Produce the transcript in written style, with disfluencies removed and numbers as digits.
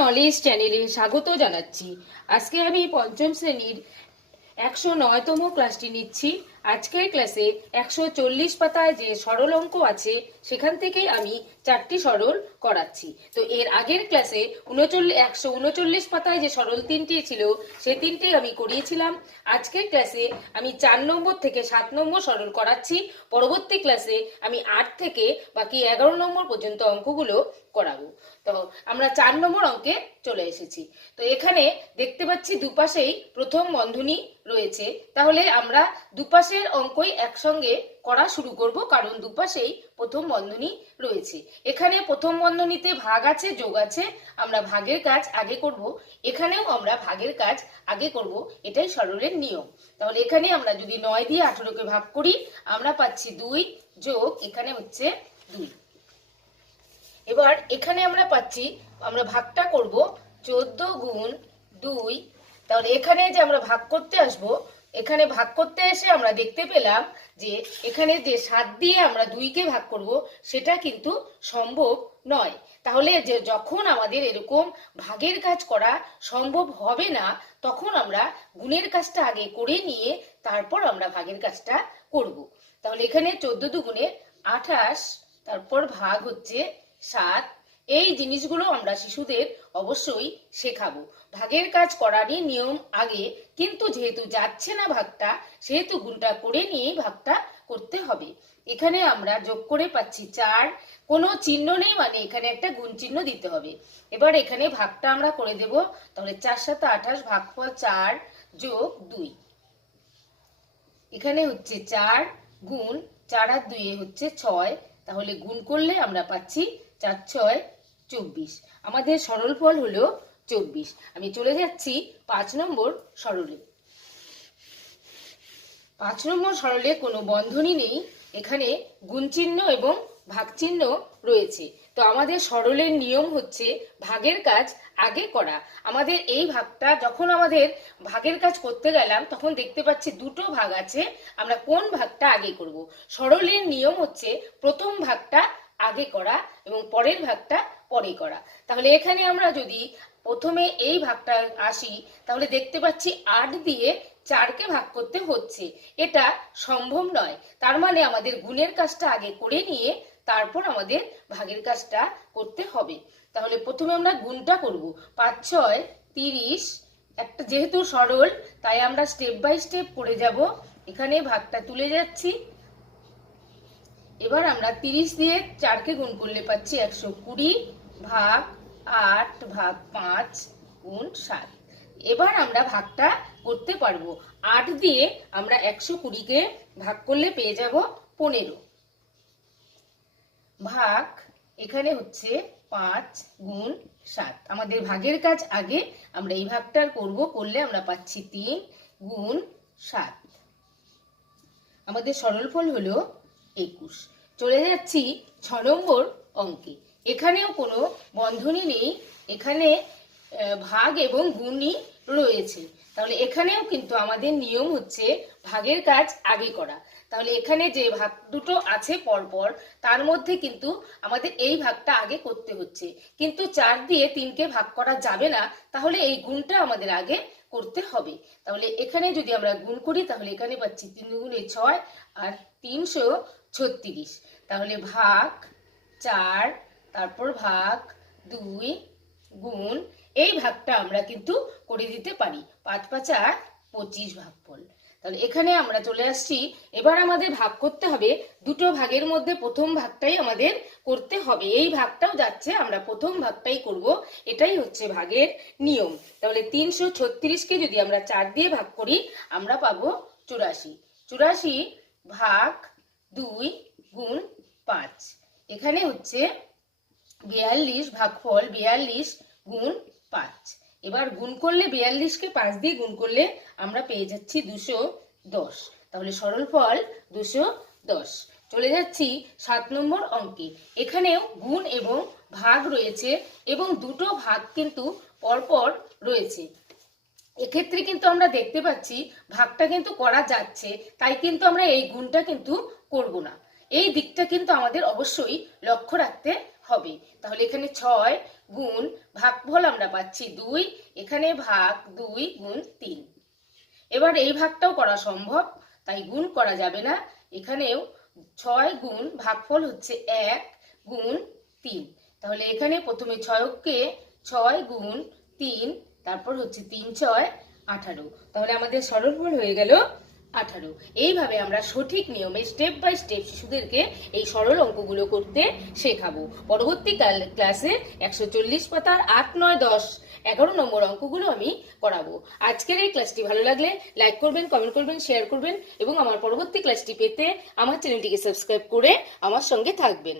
Knowledge চ্যানেলে স্বাগত জানাচ্ছি। আজকে আমি পঞ্চম শ্রেণীর 109তম ক্লাসটি নিচ্ছি। আজকের ক্লাসে 140 পাতায় যে সরল অঙ্ক আছে সেখান থেকেই আমি 4টি সরল করাচ্ছি। তো এর আগের ক্লাসে 139 পাতায় যে সরল 3টি ছিল সেই 3টি আমি করিয়েছিলাম। আজকের ক্লাসে আমি 4 নম্বর থেকে 7 নম্বর সরল করাচ্ছি। পরবর্তী ক্লাসে আমি 8 থেকে বাকি 11 নম্বর পর্যন্ত অঙ্কগুলো করাবো। তো আমরা 4 নম্বর অঙ্কে চলে এসেছি। তো এখানে দেখতে পাচ্ছি দুপাশেই প্রথম বন্ধনী রয়েছে, তাহলে আমরা দুপাশের অঙ্কই একসঙ্গে করা শুরু করব, কারণ দুপাশেই প্রথম বন্ধনী রয়েছে। এখানে প্রথম বন্ধনীতে ভাগ আছে, যোগ আছে, আমরা ভাগের কাজ আগে করব। এখানেও আমরা ভাগের কাজ আগে করব, এটাই সরলের নিয়ম। তাহলে এখানে আমরা যদি 9 দিয়ে 18কে ভাগ করি আমরা পাচ্ছি 2 যোগ এখানে হচ্ছে 2। এবার এখানে আমরা পাচ্ছি, আমরা ভাগটা করব 14 গুণ 2। তাহলে এখানে যে আমরা ভাগ করতে আসব, এখানে ভাগ করতে এসে আমরা দেখতে পেলাম যে এখানে যে 7 দিয়ে আমরা 2কে ভাগ করব সেটা কিন্তু সম্ভব নয়। তাহলে যে যখন আমাদের এরকম ভাগের কাজ করা সম্ভব হবে না, তখন আমরা গুণের কাজটা আগে করে নিয়ে তারপর আমরা ভাগের কাজটা করব। তাহলে এখানে 14 দুগুণে 28, তারপর ভাগ হচ্ছে 7। এই জিনিসগুলো আমরা শিশুদের অবশ্যই শেখাবো। ভাগের কাজ করারই নিয়ম আগে, কিন্তু যেহেতু যাচ্ছে না ভাগটা, সেহেতু গুণটা করে নিয়েই ভাগটা করতে হবে। এখানে আমরা যোগ করে পাচ্ছি 4, কোনো চিহ্ন নেই মানে এখানে একটা গুণ চিহ্ন দিতে হবে। এবার এখানে ভাগটা আমরা করে দেব। তাহলে 4 7 28 ভাগফল 4 যোগ 2। এখানে হচ্ছে 4 গুণ 4 আর 2 হচ্ছে 6। তাহলে গুণ করলে আমরা পাচ্ছি 4 6 24। আমাদের সরল ফল হলো 24। আমি চলে যাচ্ছি 5 নম্বর সরলে। 5 নম্বর সরলে কোনো বন্ধনী নেই, এখানে গুণ চিহ্ন এবং ভাগ চিহ্ন রয়েছে। তো আমাদের সরলের নিয়ম হচ্ছে ভাগের কাজ আগে করা। আমাদের এই ভাগটা যখন আমাদের ভাগের কাজ করতে গেলাম তখন দেখতে পাচ্ছি দুটো ভাগ আছে, আমরা কোন ভাগটা আগে করব। সরলের নিয়ম হচ্ছে প্রথম ভাগটা আগে করা এবং পরের ভাগটা পরে করা। তাহলে এখানে আমরা যদি প্রথমে এই ভাগটা আসি, তাহলে দেখতে পাচ্ছি 8 দিয়ে 4কে ভাগ করতে হচ্ছে, এটা সম্ভব নয়। তার মানে আমাদের গুণের কাজটা আগে করে নিয়ে তারপর আমাদের ভাগের কাজটা করতে হবে। তাহলে প্রথমে আমরা গুণটা করব। 5 6 30, একটা যেহেতু সরল তাই আমরা স্টেপ বাই স্টেপ করে যাব। এখানে ভাগটা তুলে যাচ্ছি। এবার আমরা 30 দিয়ে 4কে গুণ করলে পাচ্ছি 120 ভাগ 8 ভাগ 5 গুণ 7। এবার আমরা ভাগটা করতে পারবো। 8 দিয়ে আমরা 120কে ভাগ করলে পেয়ে যাব 15 ভাগ এখানে হচ্ছে 5 গুণ 7। আমাদের ভাগের কাজ আগে, আমরা এই ভাগটা করব, করলে আমরা পাচ্ছি 3 গুণ 7। আমাদের সরল ফল হলো 21। চলে যাচ্ছি 6 নম্বর অঙ্কে। এখানেও কোনো বন্ধনী নেই, এখানে ভাগ এবং গুণই রয়েছে। তাহলে এখানেও কিন্তু আমাদের নিয়ম হচ্ছে ভাগের কাজ আগে করা। তাহলে এখানে যে ভাগ দুটো আছে পরপর, তার মধ্যে কিন্তু আমাদের এই ভাগটা আগে করতে হচ্ছে, কিন্তু 4 দিয়ে 3কে ভাগ করা যাবে না, তাহলে এই গুণটা আমাদের আগে করতে হবে। তাহলে এখানে যদি আমরা গুণ করি তাহলে এখানে পাচ্ছি 3 গুণে 6 আর 336। তাহলে ভাগ 4, তারপর ভাগ 2 গুণ এই ভাগটা আমরা কিন্তু করে দিতে পারি। 5 5 25 ভাগফল। তাহলে এখানে আমরা চলে আসছি। এবার আমাদের ভাগ করতে হবে, দুটো ভাগের মধ্যে প্রথম ভাগটাই আমাদের করতে হবে। এই ভাগটাও যাচ্ছে, আমরা প্রথম ভাগটাই করব, এটাই হচ্ছে ভাগের নিয়ম। তাহলে 336কে যদি আমরা 4 দিয়ে ভাগ করি আমরা পাবো 84। 84 ভাগ 2 গুণ 5। এখানে হচ্ছে 42 ভাগফল 42 গুণ 5। এবার গুণ করলে 42কে 5 দিয়ে গুণ করলে আমরা পেয়ে যাচ্ছি 210। তাহলে সরল ফল 210। চলে যাচ্ছি 7 নম্বর অঙ্কে। এখানেও গুণ এবং ভাগ রয়েছে এবং দুটো ভাগ কিন্তু পরপর রয়েছে। এক্ষেত্রে কিন্তু আমরা দেখতে পাচ্ছি ভাগটা কিন্তু করা যাচ্ছে, তাই কিন্তু আমরা এই গুণটা কিন্তু করব না। এই দিকটা কিন্তু আমাদের অবশ্যই লক্ষ্য রাখতে হবে। তাহলে এখানে 6 গুণ ভাগফল আমরা পাচ্ছি 2, এখানে ভাগ 2 গুণ 3। এবার এই ভাগটাও করা সম্ভব, তাই গুণ করা যাবে না, এখানেও 6 গুণ ভাগফল হচ্ছে 1 গুণ 3। তাহলে এখানে প্রথমে 6কে 6 গুণ 3, তারপর হচ্ছে 3 6 18। তাহলে আমাদের সরলফল হয়ে গেল 18। এইভাবে আমরা সঠিক নিয়মে স্টেপ বাই স্টেপ শিশুদেরকে এই সরল অঙ্কগুলো করতে শেখাবো। পরবর্তী ক্লাসে 140 পাতার 8 9 10 11 নম্বর অঙ্কগুলো আমি করাবো। আজকের এই ক্লাসটি ভালো লাগলে লাইক করবেন, কমেন্ট করবেন, শেয়ার করবেন এবং আমার পরবর্তী ক্লাসটি পেতে আমার চ্যানেলটিকে সাবস্ক্রাইব করে আমার সঙ্গে থাকবেন।